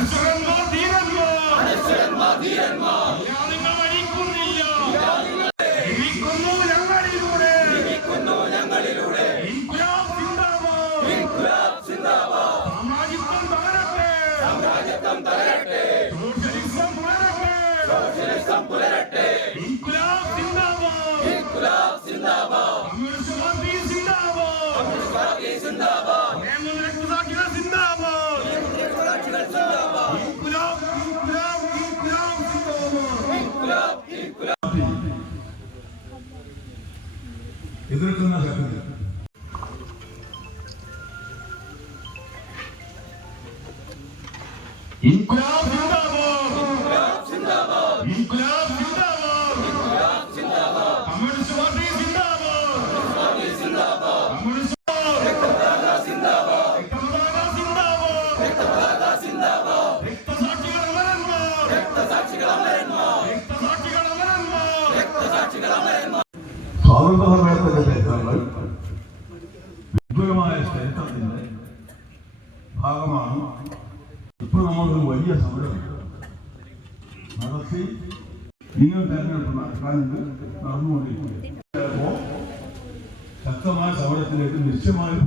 I'm sorry. എതിർക്കുന്ന ശക്തി. ഇൻക്ലാബ് സിന്ദാബാദ്. ഇൻക്ലാബ് ജിന്ദാബാദ് കമ്മ്യൂണിസ്റ്റ് പാർട്ടി ജിന്ദാബാദ് കമ്മ്യൂണിസ്റ്റ് രക്തപതാക സിന്ദാബാദ്. രക്തസാക്ഷികൾ അമരന്മാർ. രക്തസാക്ഷികൾ അമരന്മാർ. സ്വാതന്ത്ര്യ സമരത്തിന്റെ ചരിത്രങ്ങൾ വിപുലമായ ചരിത്രത്തിന്റെ ഭാഗമാണ് ഇപ്പോൾ നമ്മളൊരു വലിയ സമരം നടത്തി നിങ്ങൾ തെരഞ്ഞെടുപ്പ് നടക്കാനുണ്ട് നടന്നുകൊണ്ടിരിക്കുന്നത് ചിലപ്പോൾ ശക്തമായ സമരത്തിലേക്ക് നിശ്ചയമായും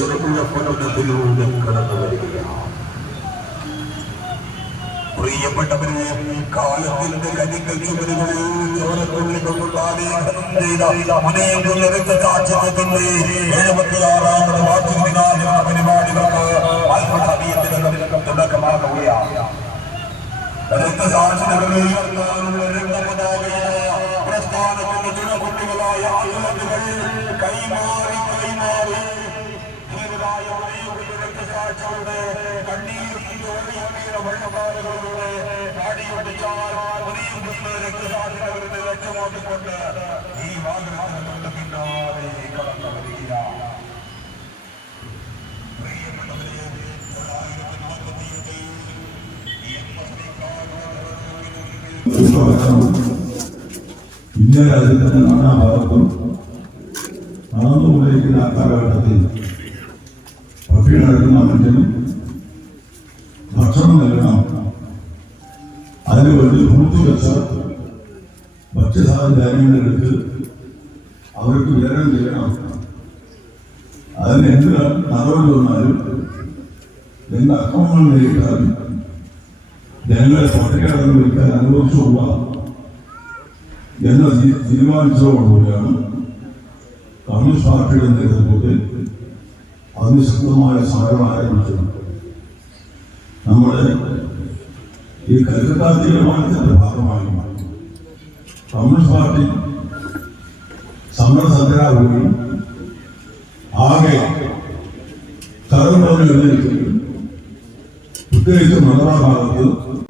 ചെറുപുഴ പഠനത്തിലൂടെ കടന്നു വരികയാണ്. പ്രിയപ്പെട്ടവരെ കാലത്തിന്റെ കരിക്കൽ ചുമരുകളിൽ ചെയ്ത മുനയുള്ള രക്തസാക്ഷിത്വത്തിന്റെ എഴുപത്തിയാറാമത് വാർഷിക ദിനാചരണ പരിപാടികൾക്ക് അല്പസമയത്തിനകം തുടക്കമാകുകയാണ്. രക്തസാക്ഷിതകളെ ഉയർത്താനുള്ള രക്തപതാകയായ പ്രസ്ഥാനത്തിന്റെ ചുണകുട്ടികളായ ആയുധങ്ങൾ കൈമാറി കൈമാറി. ധീരരായ ഒരേയൊരു രക്തസാക്ഷികളുടെ കണ്ണീരും ചോരയുമീന വെള്ളപ്പാടുകളിലൂടെ നാടിയൊട്ടിച്ചാൽ ഒരേയൊരു രക്തസാക്ഷികളുടെ ലക്ഷ്യമാക്കിക്കൊണ്ട് ഈ വാഹനങ്ങളുടെ പിന്നാലെ കടന്നു വരികയാണ്. പ്രിയപ്പെട്ടവരെ ആയിരത്തി നാൽപ്പത്തിയെട്ട് ഇന്ത്യ രാജ്യത്തിന്റെ നാനാഭാഗത്തും നടന്നുകൊണ്ടിരിക്കുന്ന ആ കാലഘട്ടത്തിൽ പട്ടിണി കിടക്കുന്ന മനുഷ്യനും ഭക്ഷണം നൽകണം. അതിനുവേണ്ടി ഭൂമി വെച്ച ഭക്ഷ്യസാധന ധാന്യങ്ങളെടുത്ത് അവർക്ക് വിതരണം ചെയ്യണം. അതിന് എന്ത് നടപടി വന്നാലും എന്ത് അക്രമങ്ങൾ നേരിട്ടാലും ജനങ്ങളെ പട്ടികടന്ന് വിൽക്കാൻ അനുവദിച്ചുള്ള എന്ന തീരുമാനിച്ചതോടുകൂടിയാണ് കമ്മ്യൂണിസ്റ്റ് പാർട്ടിയുടെ നേതൃത്വത്തിൽ അതിശക്തമായ സമരം ആരംഭിച്ചത് നമ്മുടെ ഈ കൽക്കത്ത തീരുമാനത്തിന്റെ ഭാഗമായി കമ്മ്യൂണിസ്റ്റ് പാർട്ടി സമരസജ്ജരാകുകയും ആകെ തലമുറകൾ എഴുന്നേൽക്കുകയും പ്രത്യേകിച്ച് മലബാർ ഭാഗത്ത്